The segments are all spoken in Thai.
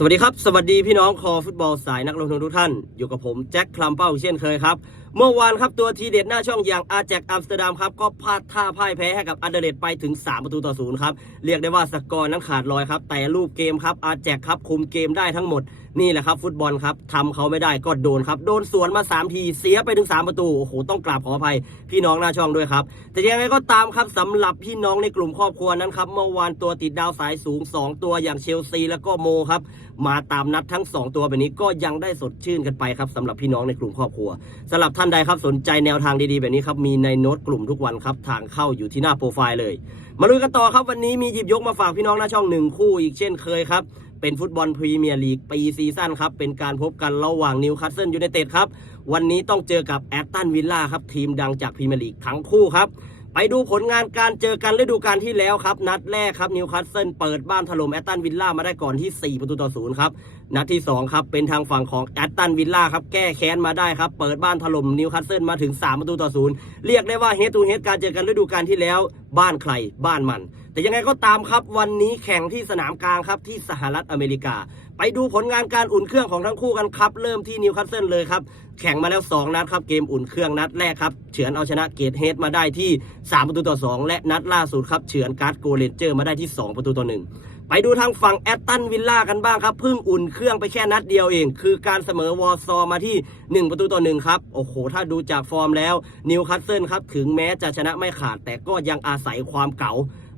สวัสดีครับ สวัสดีพี่น้องคอฟุตบอลสายนักลงทุนทุกท่าน อยู่กับผมแจ็คคลัมเป้าเช่นเคยครับ เมื่อวานครับตัวทีเด็ดหน้าช่องอย่างอาแจกอัมสเตอร์ดัมครับ ก็พลาดท่าพ่ายแพ้ให้กับอันเดอร์เลตไปถึง 3 ประตูต่อศูนย์ครับ เรียกได้ว่าสกอร์นั้นขาดลอยครับ แต่รูปเกมครับอาแจกครับคุมเกมได้ทั้งหมด นี่แหละครับ ฟุตบอลครับทำเขาไม่ได้ก็โดนครับ โดนสวนมา 3 ทีเสียไปถึง 3 ประตู โอ้โห ต้องกราบขออภัยพี่น้องหน้าช่องด้วยครับ แต่ยังไงก็ตามครับสำหรับพี่น้องในกลุ่มครอบครัวนั้นครับเมื่อวานตัวติดดาวสายสูง 2 ตัวอย่างเชลซีแล้วก็โมครับมาตามนัดทั้ง 2 ตัวแบบนี้ก็ยังได้สดชื่นกันไปครับสำหรับพี่น้องในกลุ่มครอบครัวสำหรับท่านใดครับสนใจแนวทางดีๆ แบบนี้ครับมีในโน้ตกลุ่มทุกวันครับทางเข้าอยู่ที่หน้าโปรไฟล์เลย มาลุยกันต่อครับวันนี้มีหยิบยกมาฝากพี่น้องหน้าช่องหนึ่งคู่อีกเช่นเคยครับ เป็นฟุตบอลพรีเมียร์ลีกปีซีซั่นครับ เป็นการพบกันระหว่างนิวคาสเซิลยูไนเต็ดครับ วันนี้ต้องเจอกับแอตตันวิลล่าครับ ทีมดังจากพรีเมียร์ลีกทั้งคู่ครับ ไปดูผลงานการเจอกันฤดูกาลที่แล้วครับ นัดแรกครับนิวคาสเซิลเปิดบ้านถล่มแอตตันวิลล่ามาได้ก่อนที่ 4 ประตูต่อศูนย์ครับ นัดที่ 2 ครับ เป็นทางฝั่งของแอตตันวิลล่าครับ แก้แค้นมาได้ครับ เปิดบ้านถล่มนิวคาสเซิลมาถึง 3 ประตูต่อศูนย์เรียกได้ว่าเฮดตูเฮดการเจอกันฤดูกาลที่แล้ว บ้านใครบ้านมัน แต่ยังไงก็ตามครับวันนี้แข่งที่สนามกลางครับที่สหรัฐอเมริกา ไปดูผลงานการอุ่นเครื่องของทั้งคู่กันครับ เริ่มที่นิวคาสเซิลเลยครับ แข่งมาแล้ว 2 นัดครับ เกมอุ่นเครื่องนัดแรกครับ เฉือนเอาชนะเกตเฮดมาได้ที่ 3 ประตูต่อ 2 และนัดล่าสุดครับ เฉือนการ์ดโกเลนเจอร์มาได้ที่ 2 ประตูต่อ 1ไปดูทางฝั่งแอตตันวิลล่ากันบ้างครับเพิ่งอุ่นเครื่องไปแค่นัดเดียวเอง คือการเสมอวอร์ซอมาที่ 1 ประตูต่อ1ครับ โอ้โห ถ้าดูจากฟอร์มแล้วนิวคาสเซิลครับ ถึงแม้จะชนะไม่ขาดแต่ก็ยังอาศัยความเก๋า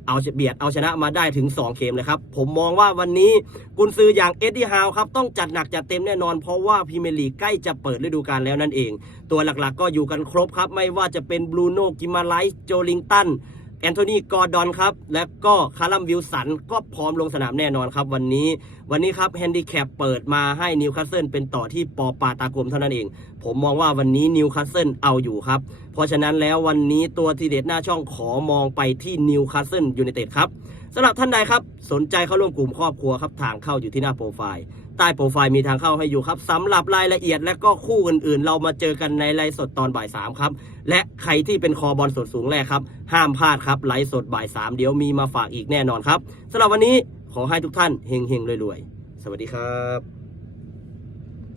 เอาเบียดเอาชนะมาได้ถึง 2 เกมเลยครับ ผมมองว่าวันนี้กุนซืออย่างเอ็ดดี้ฮาวครับ ต้องจัดหนักจัดเต็มแน่นอน เพราะว่าพรีเมียร์ลีกใกล้จะเปิดฤดูกาลแล้วนั่นเอง ตัวหลักๆก็อยู่กันครบครับ ไม่ว่าจะเป็นบรูโน่กิมาไลส์โจลิงตัน แอนโทนีกอร์ดอนครับและก็คาร์ลัมวิลสันก็พร้อมลงสนามแน่นอนครับวันนี้ วันนี้ครับแฮนดิแคปเปิดมาให้นิวคาสเซิลเป็นต่อที่ปอปาตากลมเท่านั้นเอง ผมมองว่าวันนี้นิวคาสเซิลเอาอยู่ครับ เพราะฉะนั้นแล้ววันนี้ตัวทีเด็ดหน้าช่องขอมองไปที่นิวคาสเซิลยูไนเต็ดครับสำหรับท่านใดครับสนใจเข้าร่วมกลุ่มครอบครัวครับทางเข้าอยู่ที่หน้าโปรไฟล์ใต้โปรไฟล์มีทางเข้าให้อยู่ครับสำหรับรายละเอียดและก็คู่อื่นๆ เรามาเจอกันในไลฟ์สดตอนบ่ายสามครับและใครที่เป็นคอบอลสดสูงแรกครับ ห้ามพลาดครับไลฟ์สดบ่ายสามเดี๋ยวมีมาฝากอีกแน่นอนครับสำหรับวันนี้ขอให้ทุกท่านเฮงๆรวยๆสวัสดีครับ